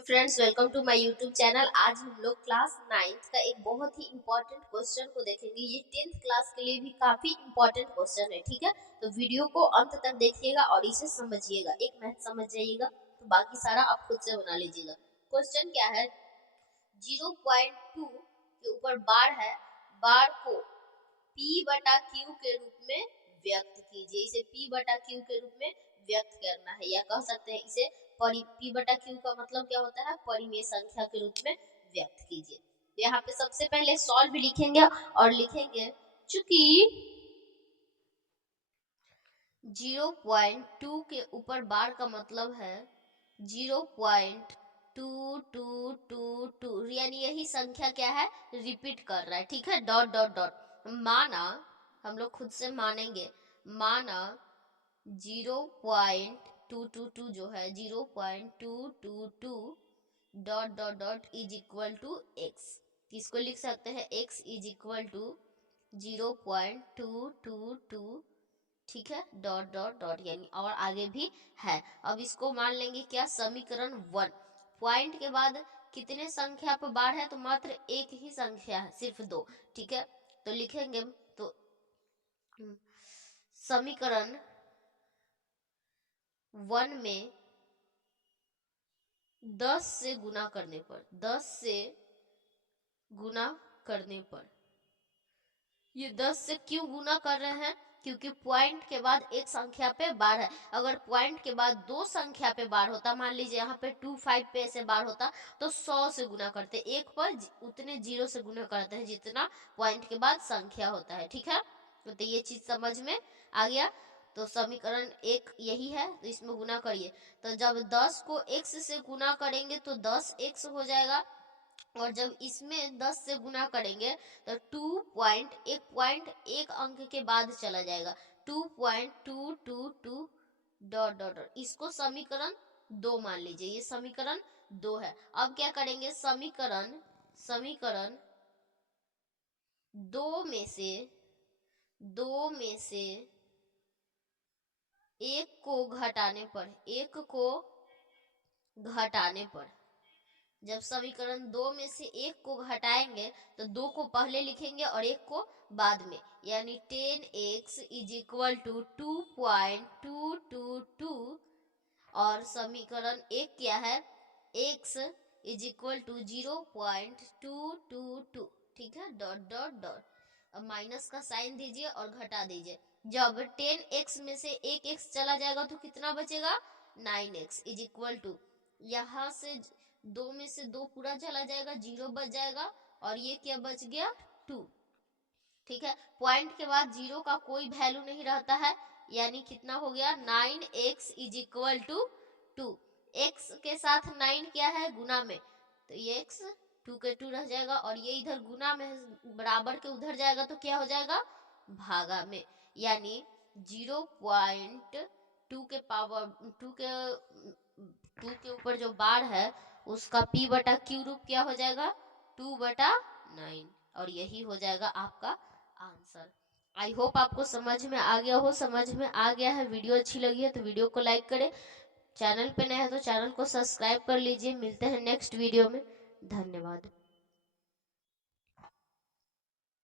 Friends, welcome to my YouTube channel. आज हम लोग क्लास 9th का एक बहुत ही इंपॉर्टेंट क्वेश्चन को देखेंगे। ये 10th क्लास के लिए भी काफी इंपॉर्टेंट क्वेश्चन है, ठीक है। तो वीडियो को अंत तक देखिएगा और इसे समझिएगा। एक मैथ समझ जाइएगा तो बाकी सारा आप खुद से बना लीजिएगा। क्वेश्चन क्या है, 0.2 के ऊपर बार है, बार को P/Q के रूप में व्यक्त कीजिए। इसे P/Q के रूप में व्यक्त करना है, या कह सकते हैं इसे P/Q का मतलब क्या होता है, परिमेय संख्या के रूप में व्यक्त कीजिए। तो यहाँ पे सबसे पहले सॉल्व लिखेंगे और लिखेंगे चूंकि 0.2 के ऊपर बार का मतलब है 0.2222, यानी यही संख्या क्या है, रिपीट कर रहा है, ठीक है। डॉट डॉट डॉट माना, हम लोग खुद से मानेंगे, माना 0.222 जो है 0.222 dot dot dot is equal to X. किसको लिख सकते हैं, x इज इक्वल टू 0.222, ठीक है, डॉट डॉट डॉट, यानी और आगे भी है। अब इसको मान लेंगे क्या, समीकरण 1। पॉइंट के बाद कितने संख्या पर बार है, तो मात्र एक ही संख्या है, सिर्फ 2, ठीक है। तो लिखेंगे तो समीकरण 1 में 10 से गुना करने पर, 10 से गुना करने पर, ये 10 से क्यों गुना कर रहे हैं, क्योंकि पॉइंट के बाद एक संख्या पे बार है। अगर पॉइंट के बाद दो संख्या पे बार होता, मान लीजिए यहाँ पे 25 पे ऐसे बार होता, तो 100 से गुना करते, एक पर उतने 0 से गुना करते हैं जितना पॉइंट के बाद संख्या होता है, ठीक है। तो ये चीज समझ में आ गया। तो समीकरण 1 यही है, तो इसमें गुना करिए। तो जब 10 को x से गुना करेंगे तो 10x हो जाएगा, और जब इसमें 10 से गुना करेंगे तो 1 अंक के बाद चला जाएगा, 2.222 डॉट डॉट डॉट। इसको समीकरण 2 मान लीजिए, ये समीकरण 2 है। अब क्या करेंगे, समीकरण 2 में से एक को घटाने पर, जब समीकरण 2 में से एक को घटाएंगे तो 2 को पहले लिखेंगे और एक को बाद में, यानी 10x इज इक्वल टू 2.222, और समीकरण 1 क्या है, x इज इक्वल टू 0.222, ठीक है, डॉट डॉट डॉट। अब माइनस का साइन दीजिए और घटा दीजिए। जब 10x में से एक x चला जाएगा तो कितना बचेगा, 9x इज इक्वल टू, यहाँ से 2 में से 2 पूरा चला जाएगा, 0 बच जाएगा, और ये क्या बच गया, 2, ठीक है। पॉइंट के बाद 0 का कोई वैल्यू नहीं रहता है, यानी कितना हो गया, 9x is equal to 2। x के साथ 9 क्या है, गुना में, तो ये x 2 के 2 रह जाएगा, और ये इधर गुना में बराबर के उधर जाएगा तो क्या हो जाएगा, भागा में, यानी 0.2 के पावर 2 के ऊपर जो बार है उसका P/Q रूप क्या हो जाएगा, 2/9, और यही हो जाएगा आपका आंसर। आई होप आपको समझ में आ गया हो। समझ में आ गया है, वीडियो अच्छी लगी है तो वीडियो को लाइक करें, चैनल पे नए हैं तो चैनल को सब्सक्राइब कर लीजिए। मिलते हैं नेक्स्ट वीडियो में, धन्यवाद।